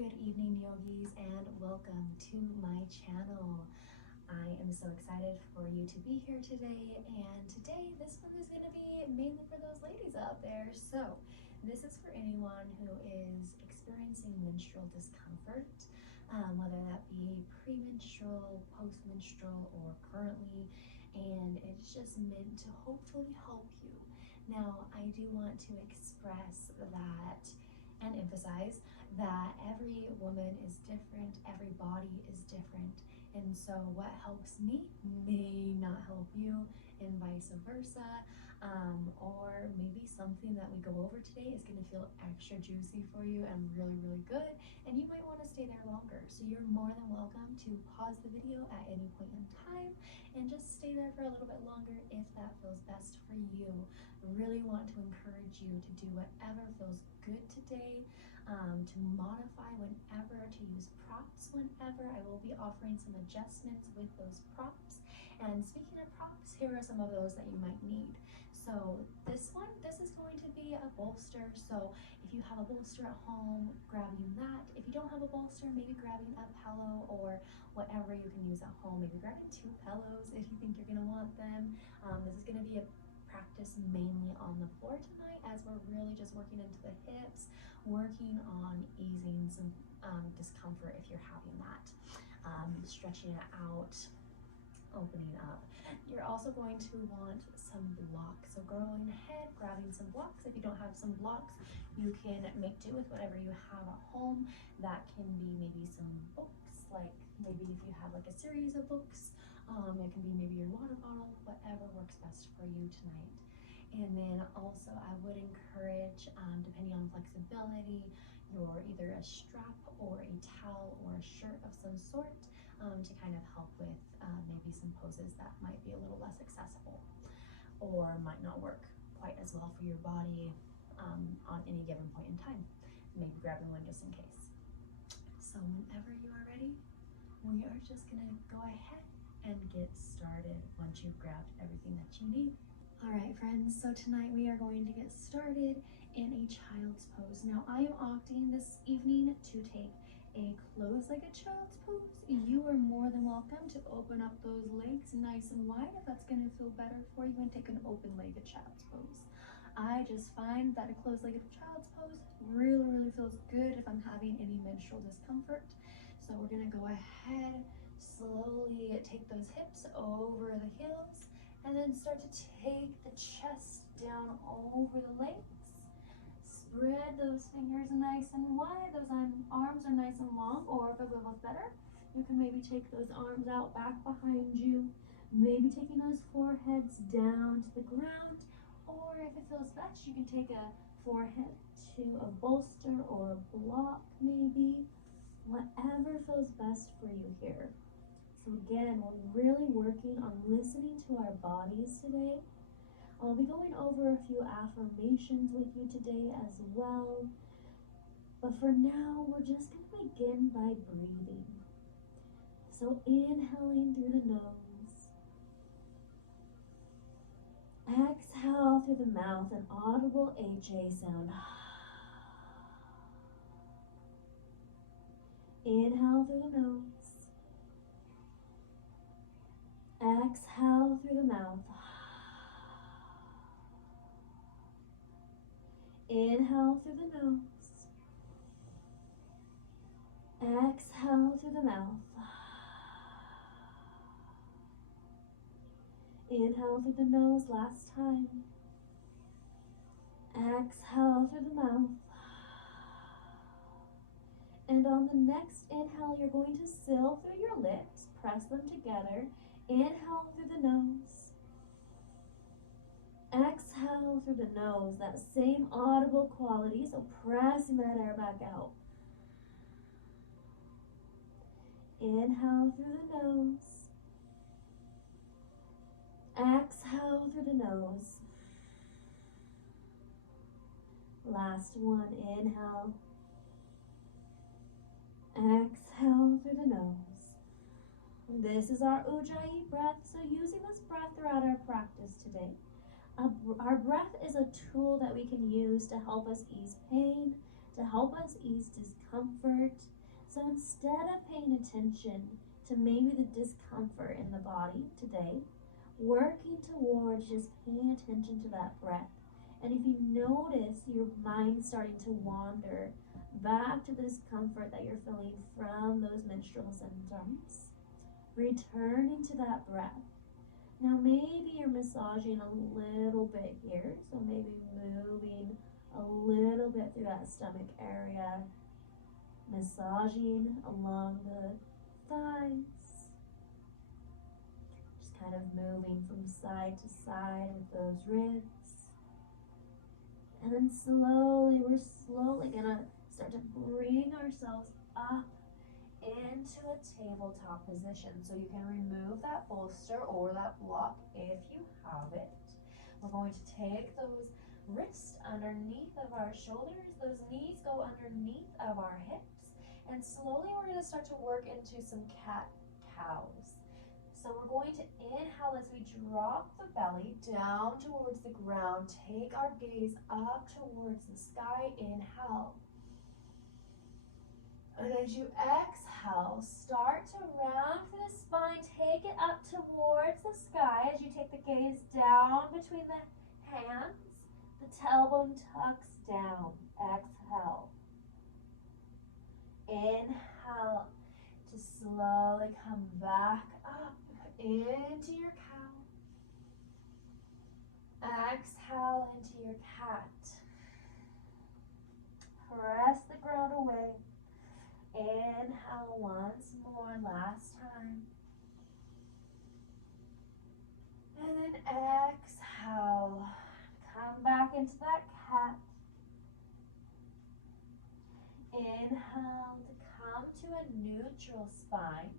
Good evening, yogis, and welcome to my channel. I am so excited for you to be here today, and today this one is going to be mainly for those ladies out there. So this is for anyone who is experiencing menstrual discomfort, whether that be premenstrual, postmenstrual, or currently, and it's just meant to hopefully help you. Now, I do want to express that and emphasize that every woman is different, every body is different, and so what helps me may not help you, and vice versa. Or maybe something that we go over today is going to feel extra juicy for you and really good, and you might want to stay there longer. So you're more than welcome to pause the video at any point in time and just stay there for a little bit longer if that feels best for you. Really want to encourage you to do whatever feels good today, to modify whenever, to use props whenever. I will be offering some adjustments with those props. And speaking of props, here are some of those that you might need. So this is going to be a bolster. So if you have a bolster at home, grabbing that. If you don't have a bolster, maybe grabbing a pillow or whatever you can use at home. Maybe grabbing 2 pillows if you think you're going to want them. This is going to be a practice mainly on the floor tonight, as we're really just working into the hips, working on easing some discomfort if you're having that, stretching it out, opening up. You're also going to want some blocks, so going ahead, grabbing some blocks. If you don't have some blocks, you can make do with whatever you have at home. That can be maybe some books, like maybe if you have like a series of books, it can be maybe your water bottle, whatever works best for you tonight. And then also I would encourage, depending on flexibility, your either a strap or a towel or a shirt of some sort, to kind of help with maybe some poses that might be a little less accessible or might not work quite as well for your body on any given point in time. Maybe grabbing one just in case. So whenever you are ready, we are just gonna go ahead and get started once you've grabbed everything that you need. All right, friends, so tonight we are going to get started in a child's pose. Now, I am opting this evening to take a closed-legged child's pose. You are more than welcome to open up those legs nice and wide if that's going to feel better for you, and take an open-legged child's pose. I just find that a closed-legged child's pose really feels good if I'm having any menstrual discomfort. So we're going to go ahead, slowly take those hips over the heels, and then start to take the chest down over the legs. Spread those fingers nice and wide. Those arms are nice and long, or if it feels better, you can maybe take those arms out back behind you, maybe taking those foreheads down to the ground, or if it feels best, you can take a forehead to a bolster or a block maybe. Whatever feels best for you here. So again, we're really working on listening to our bodies today. I'll be going over a few affirmations with you today as well. But for now, we're just going to begin by breathing. So inhaling through the nose. Exhale through the mouth, an audible HA sound. Inhale through the nose. Exhale through the mouth. Inhale through the nose. Exhale through the mouth. Inhale through the nose last time. Exhale through the mouth. And on the next inhale, you're going to seal through your lips, press them together. Inhale through the nose. Exhale through the nose, that same audible quality, so pressing that air back out. Inhale through the nose. Exhale through the nose. Last one, inhale. Exhale through the nose. This is our Ujjayi breath, so using this breath throughout our practice today. Our breath is a tool that we can use to help us ease pain, to help us ease discomfort, So instead of paying attention to maybe the discomfort in the body today, working towards just paying attention to that breath. And if you notice your mind starting to wander back to the discomfort that you're feeling from those menstrual symptoms, returning to that breath. Now maybe you're massaging a little bit here, so maybe moving a little bit through that stomach area, massaging along the thighs, just kind of moving from side to side with those ribs. And then we're slowly gonna start to bring ourselves up into a tabletop position. So you can remove that bolster or that block if you have it. We're going to take those wrists underneath of our shoulders, those knees go underneath of our hips, and slowly we're going to start to work into some cat-cows. So we're going to inhale as we drop the belly down towards the ground. Take our gaze up towards the sky. Inhale. And as you exhale, start to round through the spine. Take it up towards the sky as you take the gaze down between the hands. The tailbone tucks down. Exhale. Inhale to slowly come back up into your cow. Exhale into your cat. Press the ground away. Inhale once more, last time. And then exhale. Come back into that cat. Inhale to come to a neutral spine.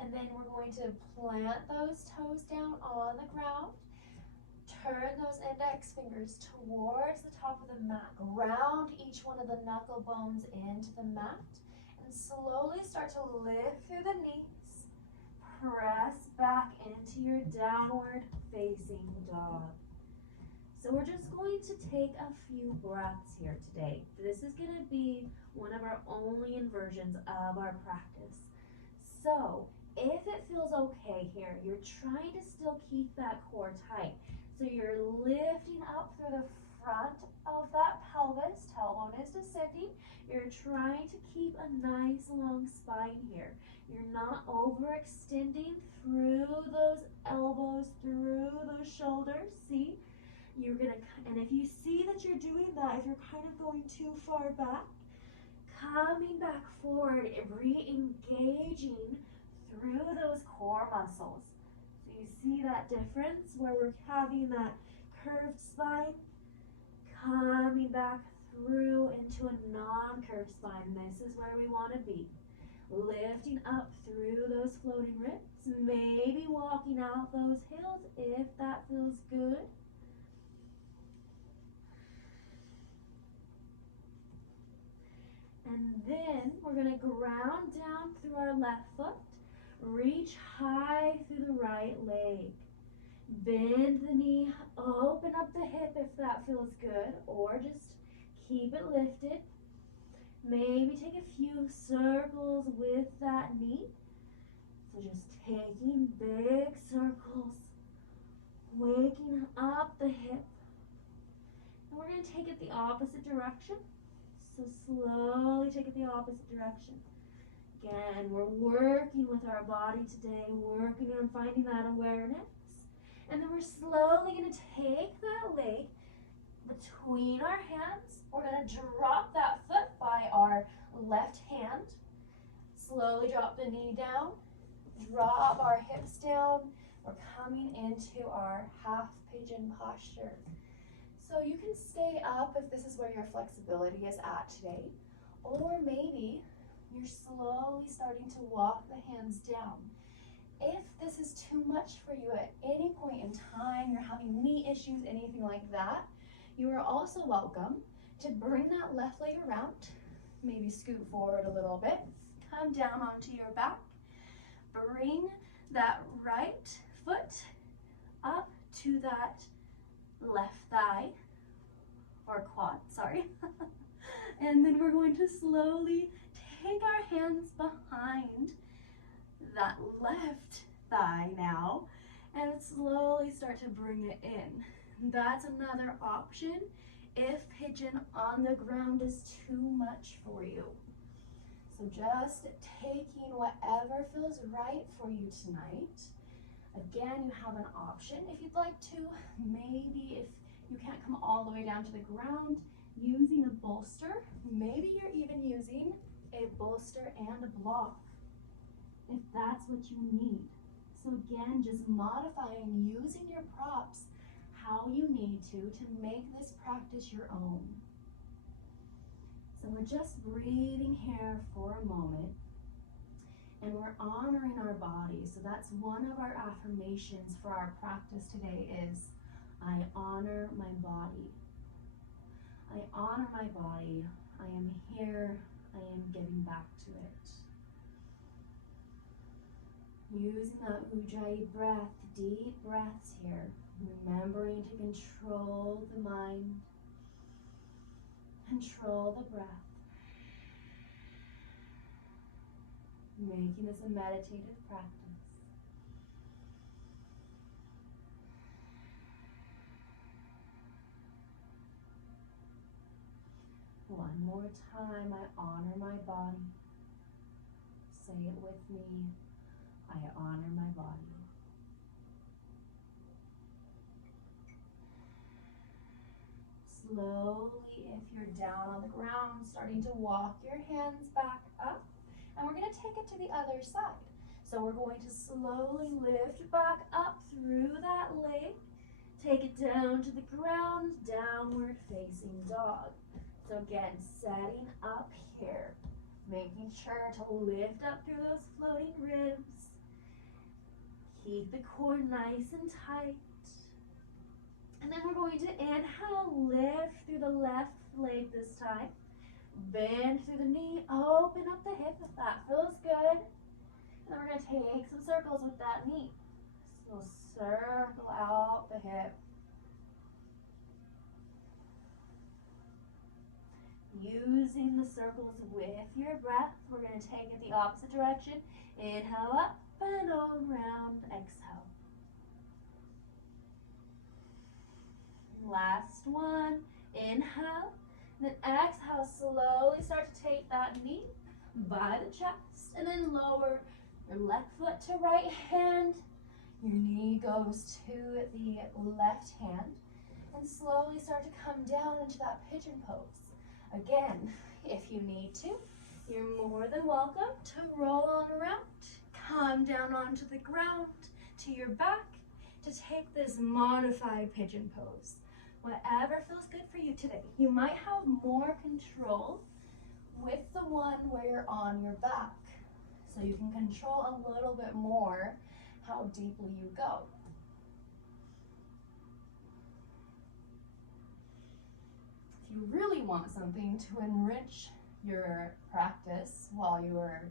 And then we're going to plant those toes down on the ground. Turn those index fingers towards the top of the mat. Ground each one of the knuckle bones into the mat. And slowly start to lift through the knees. Press back into your downward facing dog. So we're just going to take a few breaths here today. This is going to be one of our only inversions of our practice. So if it feels okay here, you're trying to still keep that core tight. So you're lifting up through the front of that pelvis, tailbone is descending. You're trying to keep a nice long spine here. You're not overextending through those elbows, through those shoulders. See? You're gonna, and if you see that you're doing that, if you're kind of going too far back, coming back forward and re-engaging through those core muscles. So you see that difference where we're having that curved spine, coming back through into a non-curved spine. This is where we want to be. Lifting up through those floating ribs, maybe walking out those heels if that feels good. And then we're going to ground down through our left foot, reach high through the right leg. Bend the knee, open up the hip if that feels good, or just keep it lifted. Maybe take a few circles with that knee. So just taking big circles, waking up the hip. And we're going to take it the opposite direction. So slowly take it the opposite direction. Again, we're working with our body today, working on finding that awareness. And then we're slowly going to take that leg between our hands. We're going to drop that foot by our left hand. Slowly drop the knee down. Drop our hips down. We're coming into our half pigeon posture. So you can stay up if this is where your flexibility is at today. Or maybe you're slowly starting to walk the hands down. If this is too much for you at any point in time, you're having knee issues, anything like that, you are also welcome to bring that left leg around, maybe scoot forward a little bit, come down onto your back, bring that right foot up to that left thigh, or quad, sorry. And then we're going to slowly take our hands behind that left thigh now and slowly start to bring it in. That's another option if pigeon on the ground is too much for you. So just taking whatever feels right for you tonight. Again, you have an option if you'd like to. Maybe if you can't come all the way down to the ground, using a bolster. Maybe you're even using a bolster and a block, if that's what you need. So again, just modifying, using your props how you need to make this practice your own. So we're just breathing here for a moment, and we're honoring our body. So that's one of our affirmations for our practice today is, I honor my body. I honor my body. I am here. I am giving back to it. Using that Ujjayi breath, deep breaths here, remembering to control the mind, control the breath, making this a meditative practice. One more time, I honor my body. Say it with me. I honor my body. Slowly, if you're down on the ground, starting to walk your hands back up. And we're going to take it to the other side. So we're going to slowly lift back up through that leg. Take it down to the ground, downward facing dog. So again, setting up here. Making sure to lift up through those floating ribs. Keep the core nice and tight. And then we're going to inhale, lift through the left leg this time. Bend through the knee, open up the hip if that feels good. And then we're going to take some circles with that knee. So circle out the hip. Using the circles with your breath, we're going to take it the opposite direction. Inhale up and around, exhale. Last one, inhale, then exhale, slowly start to take that knee by the chest, and then lower your left foot to right hand. Your knee goes to the left hand, and slowly start to come down into that pigeon pose. Again, if you need to, you're more than welcome to roll on around, come down onto the ground to your back to take this modified pigeon pose. Whatever feels good for you today. You might have more control with the one where you're on your back. So you can control a little bit more how deeply you go. If you really want something to enrich your practice while you are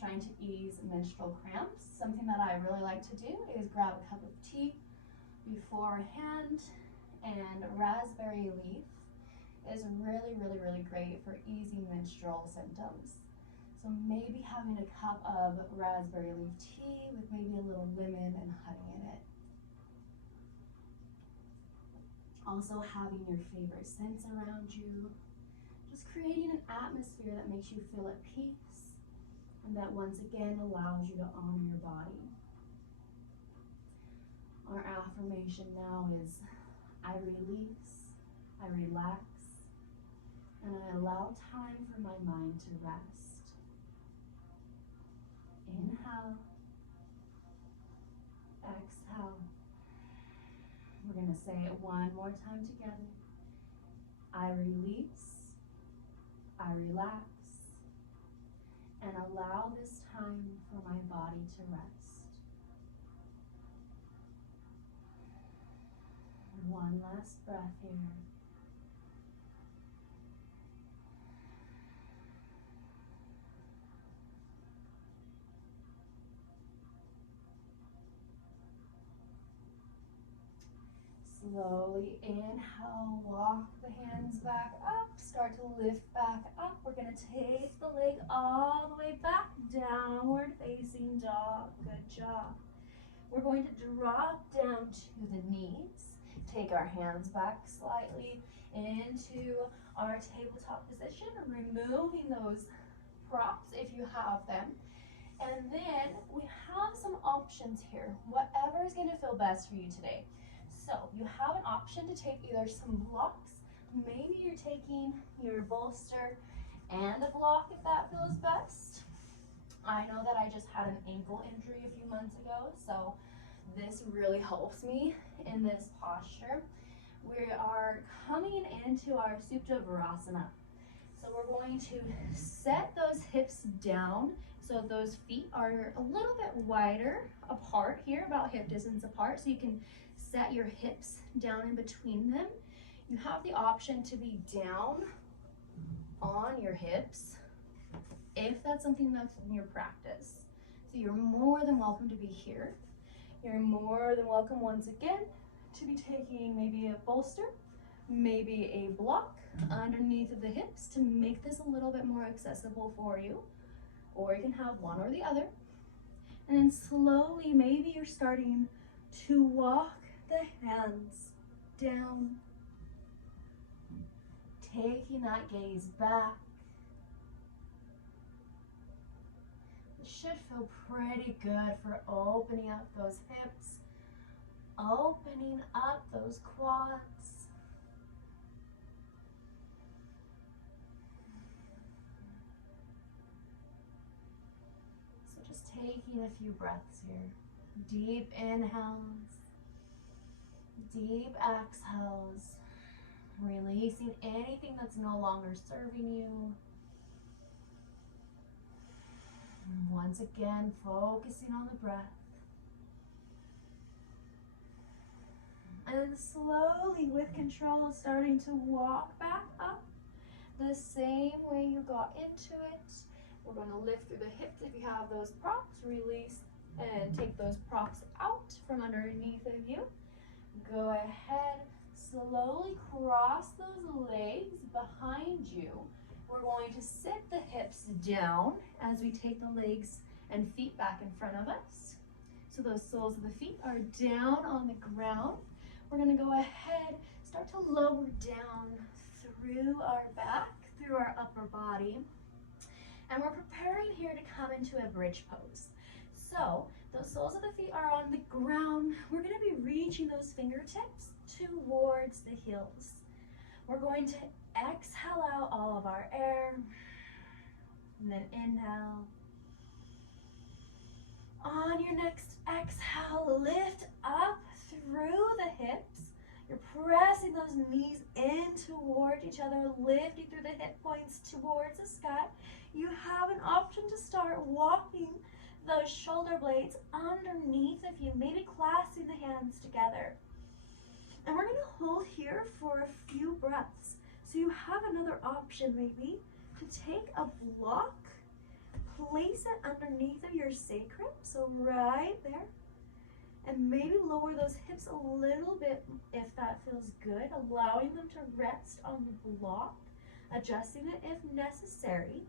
trying to ease menstrual cramps, something that I really like to do is grab a cup of tea beforehand, and raspberry leaf is really great for easing menstrual symptoms. So maybe having a cup of raspberry leaf tea with maybe a little lemon and honey in it. Also having your favorite scents around you. Just creating an atmosphere that makes you feel at peace and that once again allows you to honor your body. Our affirmation now is, I release, I relax, and I allow time for my mind to rest. Inhale, exhale. We're going to say it one more time together. I release, I relax, and allow this time for my body to rest. One last breath here. Slowly inhale, walk the hands back up, start to lift back up. We're gonna take the leg all the way back, downward facing dog. Good job. We're going to drop down to the knees, take our hands back slightly into our tabletop position, removing those props if you have them. And then we have some options here, whatever is going to feel best for you today. So you have an option to take either some blocks, maybe you're taking your bolster and a block if that feels best. I know that I just had an ankle injury a few months ago, so this really helps me in this posture. We are coming into our Supta virasana. So we're going to set those hips down so those feet are a little bit wider apart here, about hip distance apart, so you can set your hips down in between them. You have the option to be down on your hips if that's something that's in your practice. So you're more than welcome to be here. You're more than welcome once again to be taking maybe a bolster, maybe a block underneath of the hips to make this a little bit more accessible for you, or you can have one or the other. And then slowly, maybe you're starting to walk the hands down, taking that gaze back. It should feel pretty good for opening up those hips, opening up those quads. So just taking a few breaths here. Deep inhales, deep exhales, releasing anything that's no longer serving you. And once again, focusing on the breath. And then slowly, with control, starting to walk back up the same way you got into it. We're going to lift through the hips if you have those props. Release and take those props out from underneath of you. Go ahead, slowly cross those legs behind you. We're going to sit the hips down as we take the legs and feet back in front of us. So those soles of the feet are down on the ground. We're going to go ahead, start to lower down through our back, through our upper body. And we're preparing here to come into a bridge pose. So those soles of the feet are on the ground. We're going to be reaching those fingertips towards the heels. We're going to exhale out all of our air, and then inhale. On your next exhale, lift up through the hips. You're pressing those knees in toward each other, lifting through the hip points towards the sky. You have an option to start walking those shoulder blades underneath of you, maybe clasping the hands together. And we're going to hold here for a few breaths. So you have another option maybe to take a block, place it underneath of your sacrum, so right there, and maybe lower those hips a little bit if that feels good, allowing them to rest on the block, adjusting it if necessary.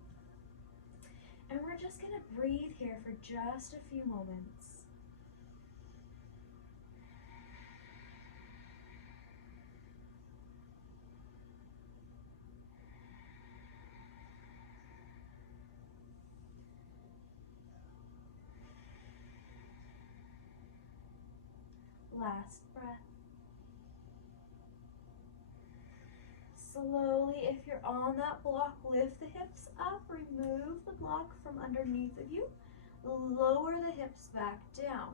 And we're just going to breathe here for just a few moments. Last breath. Slowly, if you're on that block, lift the hips up, remove the block from underneath of you, lower the hips back down.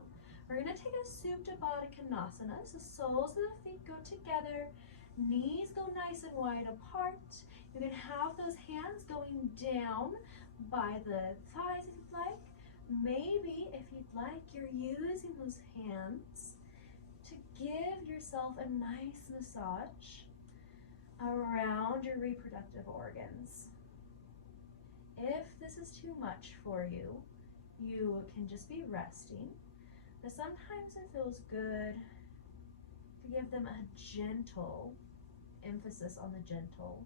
We're going to take a Supta Konasana, so soles of the feet go together, knees go nice and wide apart. You can have those hands going down by the thighs if you'd like. Maybe, if you'd like, you're using those hands to give yourself a nice massage around your reproductive organs. If this is too much for you, you can just be resting, but sometimes it feels good to give them a gentle emphasis on the gentle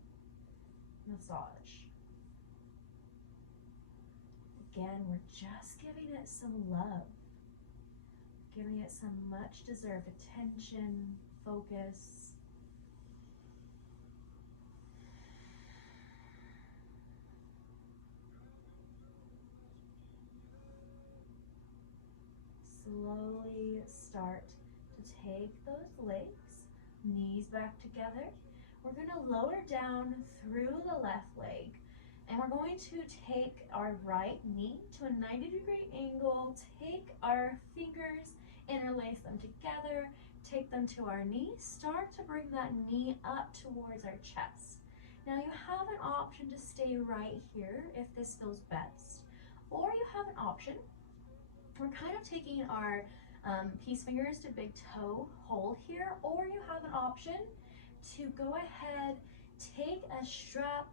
massage. Again, we're just giving it some love, giving it some much deserved attention, focus. Slowly start to take those legs, knees back together. We're going to lower down through the left leg, and we're going to take our right knee to a 90-degree angle, take our fingers, interlace them together, take them to our knee, start to bring that knee up towards our chest. Now you have an option to stay right here if this feels best, or you have an option. We're kind of taking our peace fingers to big toe hold here, or you have an option to go ahead, take a strap,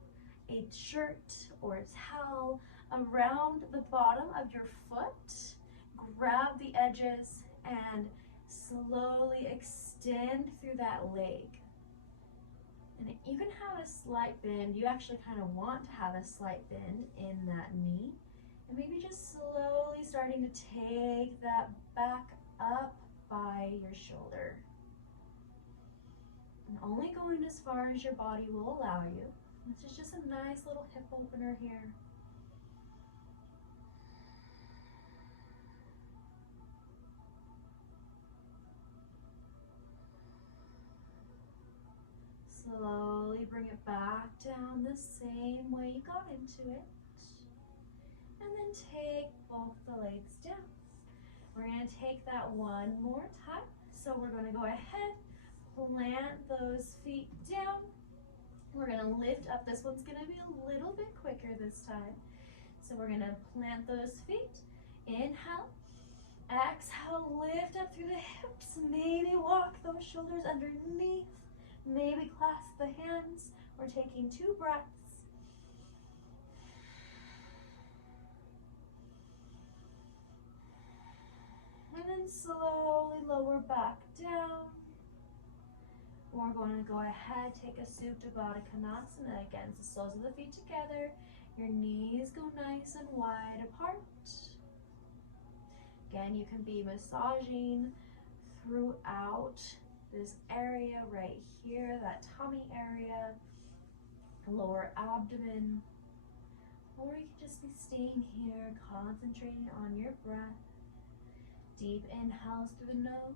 a shirt or a towel around the bottom of your foot, grab the edges and slowly extend through that leg. And you can have a slight bend. You actually kind of want to have a slight bend in that knee. And maybe just slowly starting to take that back up by your shoulder. And only going as far as your body will allow you. This is just a nice little hip opener here. Slowly bring it back down the same way you got into it. And then take both the legs down. We're going to take that one more time. So we're going to go ahead, plant those feet down. We're going to lift up. This one's going to be a little bit quicker this time. So we're going to plant those feet. Inhale. Exhale, lift up through the hips. Maybe walk those shoulders underneath. Maybe clasp the hands. We're taking 2 breaths. And then slowly lower back down. We're going to go ahead, take a Supta baddha konasana again. So soles of the feet together. Your knees go nice and wide apart. Again, you can be massaging throughout this area right here, that tummy area, lower abdomen. Or you can just be staying here, concentrating on your breath. Deep inhales through the nose.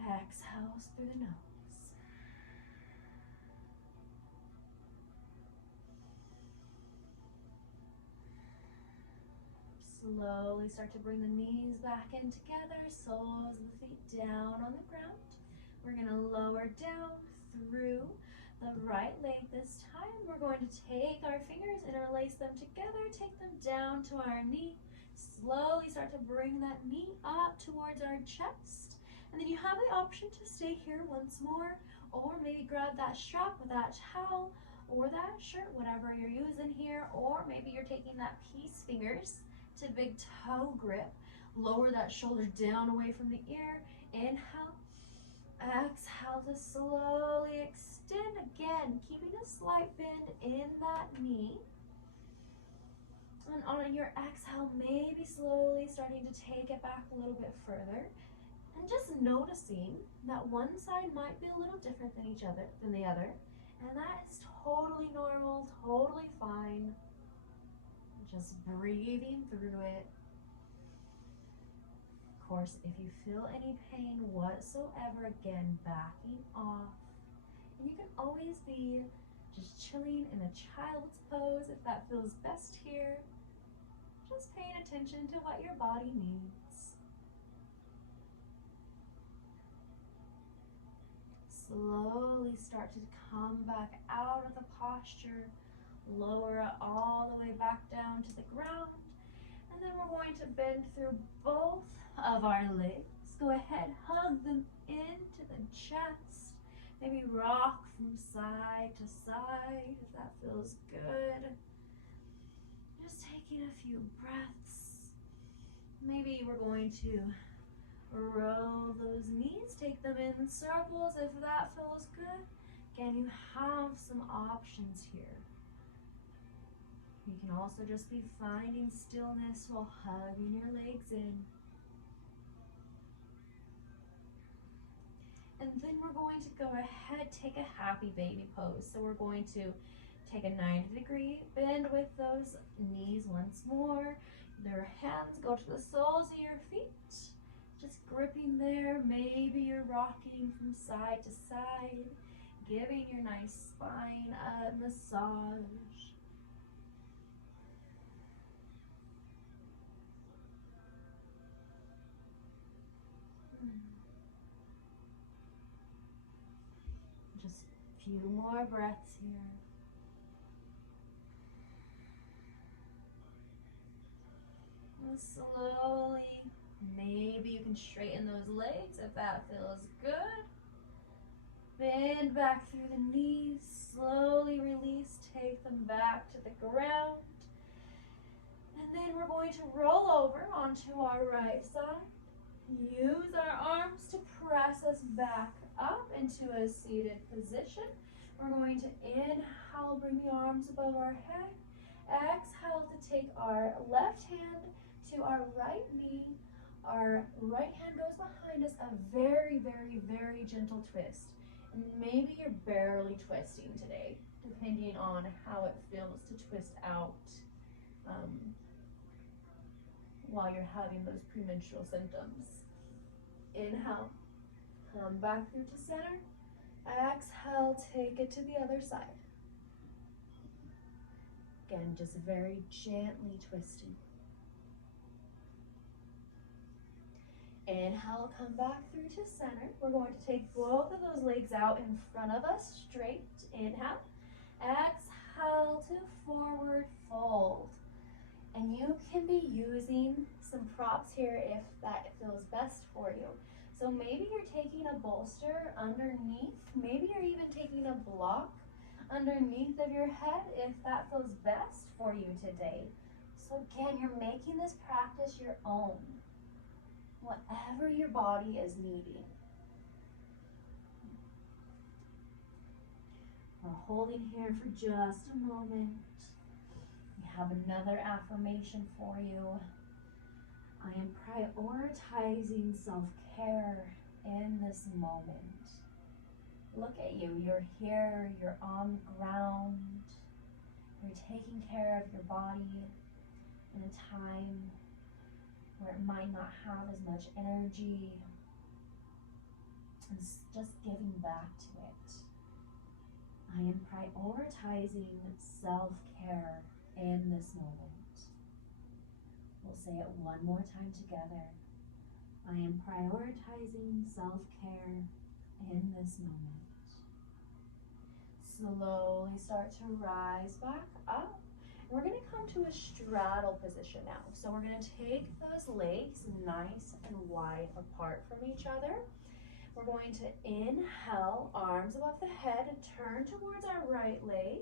Exhales through the nose. Slowly start to bring the knees back in together, soles of the feet down on the ground. We're going to lower down through the right leg this time. We're going to take our fingers, interlace them together, take them down to our knee. Slowly start to bring that knee up towards our chest. And then you have the option to stay here once more, or maybe grab that strap with that towel or that shirt, whatever you're using here, or maybe you're taking that peace fingers to big toe grip. Lower that shoulder down away from the ear. Inhale. Exhale to slowly extend again, keeping a slight bend in that knee. And on your exhale, maybe slowly starting to take it back a little bit further. And just noticing that one side might be a little different than the other. And that is totally normal, totally fine. Just breathing through it. Of course, if you feel any pain whatsoever, again, backing off. And you can always be just chilling in a child's pose if that feels best here. Just paying attention to what your body needs. Slowly start to come back out of the posture. Lower it all the way back down to the ground. And then we're going to bend through both of our legs. Go ahead, hug them into the chest. Maybe rock from side to side if that feels good. Just taking a few breaths. Maybe we're going to Roll those knees, take them in circles if that feels good. Again, you have some options here. You can also just be finding stillness while hugging your legs in. And then we're going to go ahead, take a happy baby pose. So we're going to take a 90-degree bend with those knees once more. Their hands go to the soles of your feet. Just gripping there. Maybe you're rocking from side to side, giving your nice spine a massage. Just a few more breaths here. And slowly, maybe you can straighten those legs if that feels good. Bend back through the knees, slowly release, take them back to the ground. And then we're going to roll over onto our right side. Use our arms to press us back up into a seated position. We're going to inhale, bring the arms above our head. Exhale to take our left hand to our right knee. Our right hand goes behind us, a very, very, very gentle twist. And maybe you're barely twisting today, depending on how it feels to twist out while you're having those premenstrual symptoms. Inhale, come back through to center. Exhale, take it to the other side. Again, just very gently twisting. Inhale, come back through to center. We're going to take both of those legs out in front of us, straight. Inhale. Exhale to forward fold. And you can be using some props here if that feels best for you. So maybe you're taking a bolster underneath. Maybe you're even taking a block underneath of your head if that feels best for you today. So again, you're making this practice your own, whatever your body is needing. We're holding here for just a moment. We have another affirmation for you. I am prioritizing self-care in this moment. Look at you, you're here, you're on the ground. You're taking care of your body in a time where it might not have as much energy. And just giving back to it. I am prioritizing self-care in this moment. We'll say it one more time together. I am prioritizing self-care in this moment. Slowly start to rise back up. We're going to come to a straddle position now. So we're going to take those legs nice and wide apart from each other. We're going to inhale, arms above the head, and turn towards our right leg.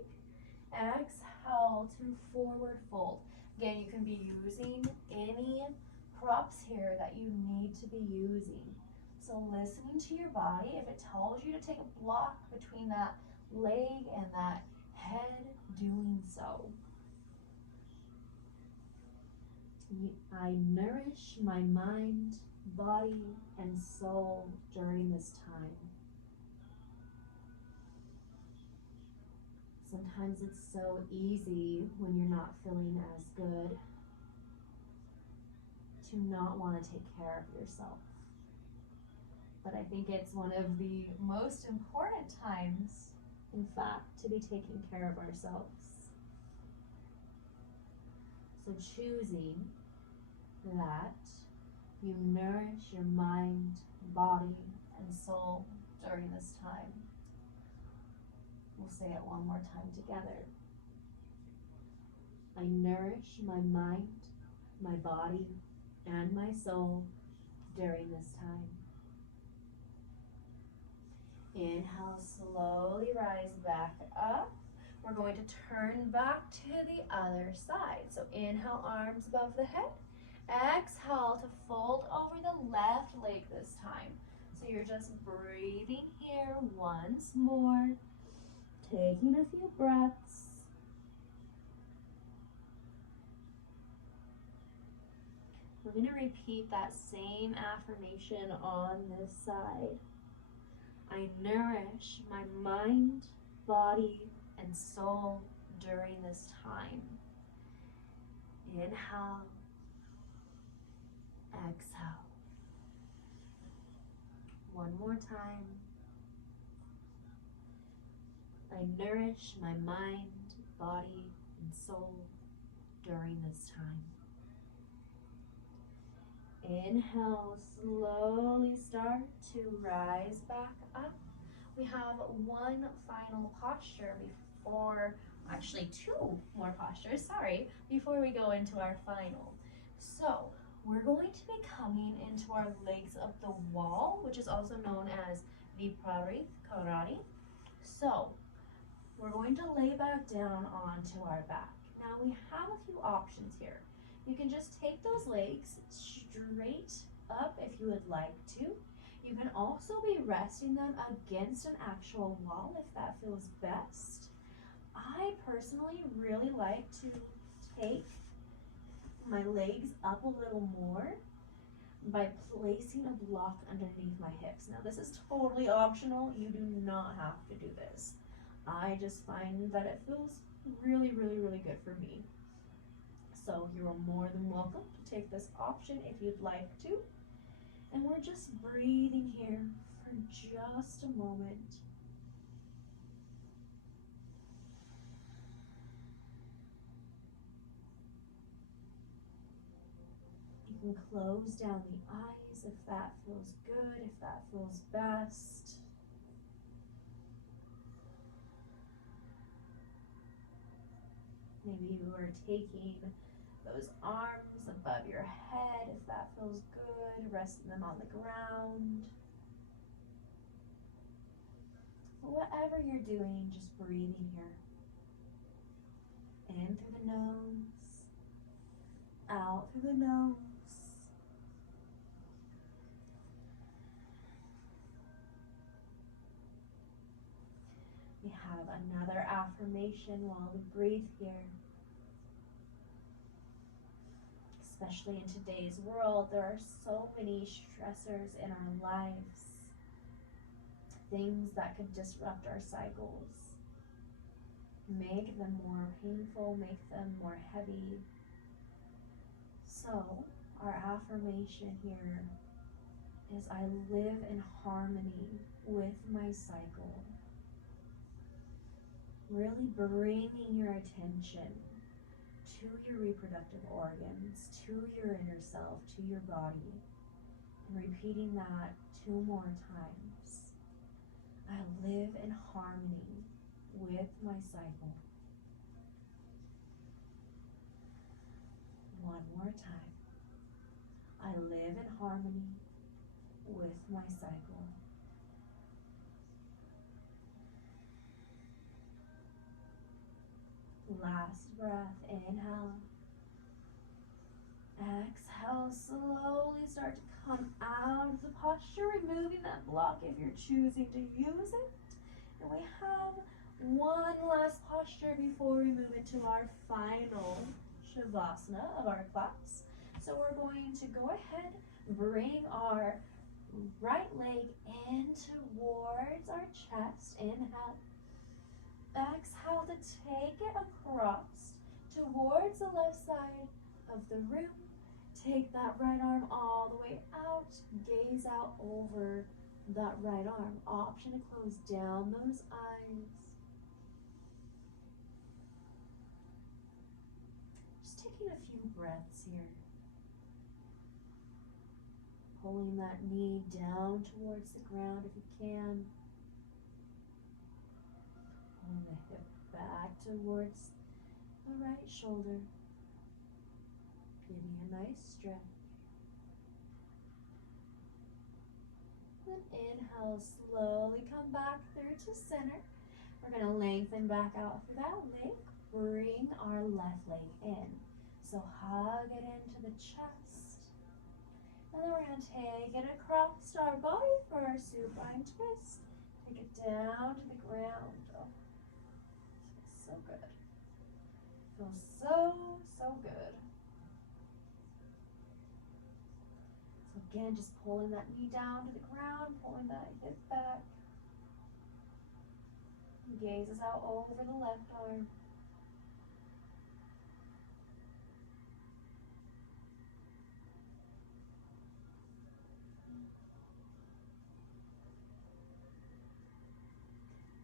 Exhale to forward fold. Again, you can be using any props here that you need to be using. So listening to your body, if it tells you to take a block between that leg and that head, doing so. I nourish my mind, body, and soul during this time. Sometimes it's so easy when you're not feeling as good to not want to take care of yourself. But I think it's one of the most important times, in fact, to be taking care of ourselves. So choosing that you nourish your mind, body, and soul during this time. We'll say it one more time together. I nourish my mind, my body, and my soul during this time. Inhale, slowly rise back up. We're going to turn back to the other side. So inhale, arms above the head. Exhale to fold over the left leg this time. So you're just breathing here once more, taking a few breaths. We're going to repeat that same affirmation on this side. I nourish my mind, body, and soul during this time. Inhale, exhale. One more time. I nourish my mind, body, and soul during this time. Inhale, slowly start to rise back up. We have one final posture before, actually two more postures, before we go into our final. So we're going to be coming into our legs up the wall, which is also known as Viparith Karate. So we're going to lay back down onto our back. Now we have a few options here. You can just take those legs straight up if you would like to. You can also be resting them against an actual wall if that feels best. I personally really like to take my legs up a little more by placing a block underneath my hips. Now this is totally optional. You do not have to do this. I just find that it feels really, really, really good for me. So you're more than welcome to take this option if you'd like to. And we're just breathing here for just a moment. You can close down the eyes if that feels good, if that feels best. Maybe you are taking those arms above your head if that feels good, resting them on the ground. Whatever you're doing, just breathing here. In through the nose, out through the nose. We have another affirmation while we breathe here. Especially in today's world, there are so many stressors in our lives. Things that could disrupt our cycles. Make them more painful, make them more heavy. So, our affirmation here is I live in harmony with my cycle. Really bringing your attention to your reproductive organs, to your inner self, to your body, and repeating that 2 more times. I live in harmony with my cycle. 1 more time. I live in harmony with my cycle. Last breath, inhale. Exhale, slowly start to come out of the posture, removing that block if you're choosing to use it. And we have one last posture before we move into our final Savasana of our class. So we're going to go ahead, bring our right leg in towards our chest. Inhale. Exhale to take it across towards the left side of the room. Take that right arm all the way out. Gaze out over that right arm. Option to close down those eyes. Just taking a few breaths here. Pulling that knee down towards the ground if you can. Pulling the hip back towards the right shoulder. Giving a nice stretch. Then inhale, slowly come back through to center. We're going to lengthen back out through that leg. Bring our left leg in. So hug it into the chest. And then we're going to take it across our body for our supine twist. Take it down to the ground. Oh, feels so good. Feels so, so good. So again, just pulling that knee down to the ground, pulling that hip back. Gazes out over the left arm.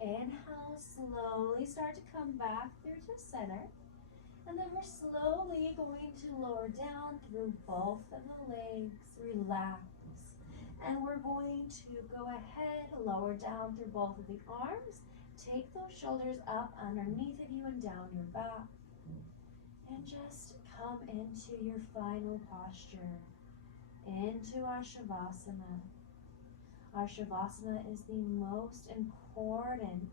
Inhale, slowly start to come back through to center. And then we're slowly going to lower down through both of the legs, relax. And we're going to go ahead, lower down through both of the arms. Take those shoulders up underneath of you and down your back. And just come into your final posture, into our Savasana. Our Savasana is the most important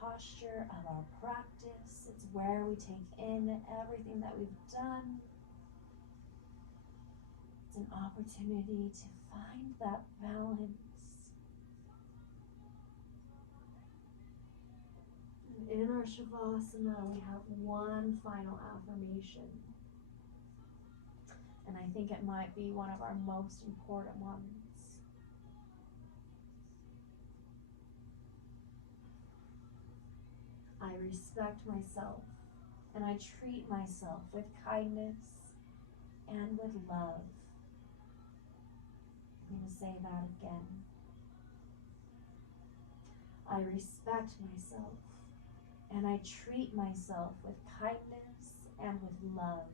posture of our practice. It's where we take in everything that we've done. It's an opportunity to find that balance. And in our Savasana, we have one final affirmation. And I think it might be one of our most important ones. I respect myself, and I treat myself with kindness and with love. I'm going to say that again. I respect myself, and I treat myself with kindness and with love.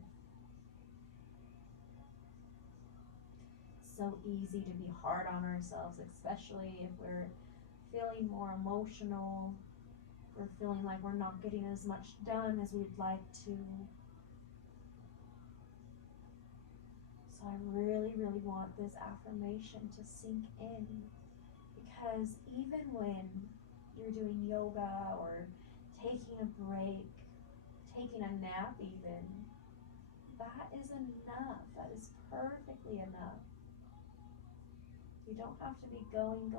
So easy to be hard on ourselves, especially if we're feeling more emotional. We're feeling like we're not getting as much done as we'd like to. So I really, really want this affirmation to sink in, because even when you're doing yoga or taking a break, taking a nap even, that is enough. That is perfectly enough. You don't have to be going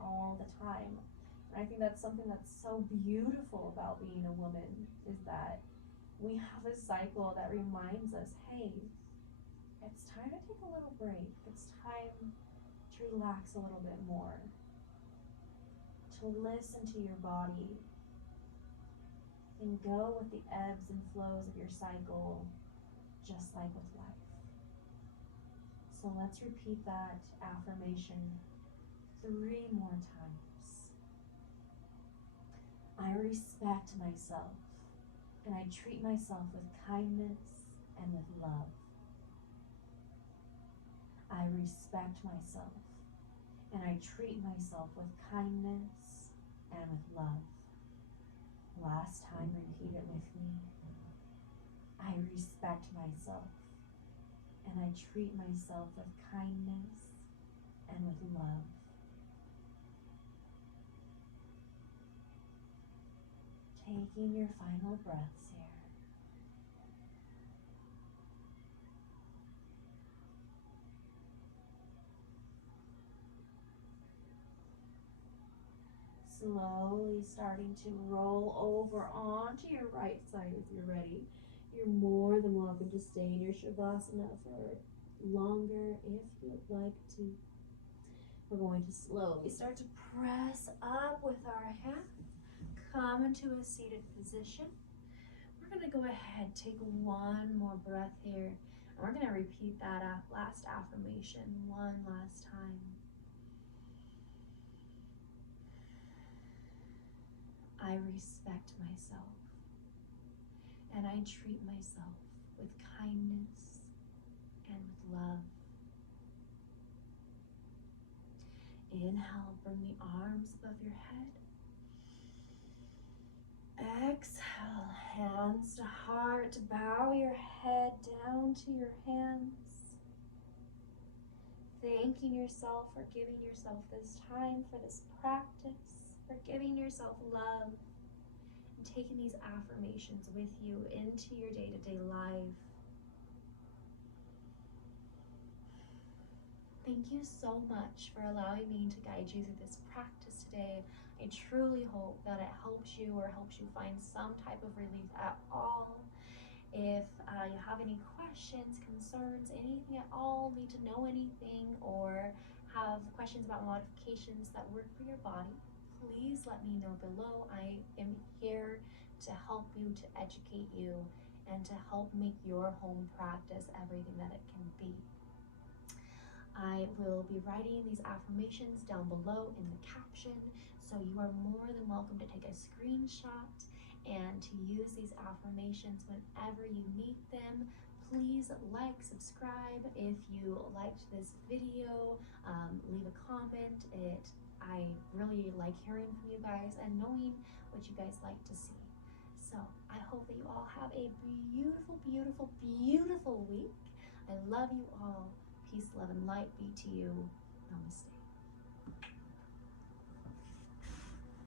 all the time. And I think that's something that's so beautiful about being a woman, is that we have a cycle that reminds us, hey, it's time to take a little break. It's time to relax a little bit more, to listen to your body, and go with the ebbs and flows of your cycle, just like with life. So let's repeat that affirmation 3 more times. I respect myself, and I treat myself with kindness and with love. I respect myself, and I treat myself with kindness and with love. Last time, repeat it with me. I respect myself, and I treat myself with kindness and with love. Taking your final breaths here. Slowly starting to roll over onto your right side if you're ready. You're more than welcome to stay in your Shavasana for longer if you'd like to. We're going to slowly start to press up with our hands. Come into a seated position. We're going to go ahead, take one more breath here. And we're going to repeat that last affirmation one last time. I respect myself, and I treat myself with kindness and with love. Inhale, bring the arms above your head. Exhale, hands to heart. Bow your head down to your hands. Thanking yourself for giving yourself this time for this practice, for giving yourself love, and taking these affirmations with you into your day-to-day life. Thank you so much for allowing me to guide you through this practice today. I truly hope that it helps you or helps you find some type of relief at all. If you have any questions, concerns, anything at all, need to know anything, or have questions about modifications that work for your body, please let me know below. I am here to help you, to educate you, and to help make your home practice everything that it can be. I will be writing these affirmations down below in the caption, so you are more than welcome to take a screenshot and to use these affirmations whenever you need them. Please like, subscribe if you liked this video, leave a comment. I really like hearing from you guys and knowing what you guys like to see. So I hope that you all have a beautiful, beautiful, beautiful week. I love you all. Peace, love, and light be to you. Namaste.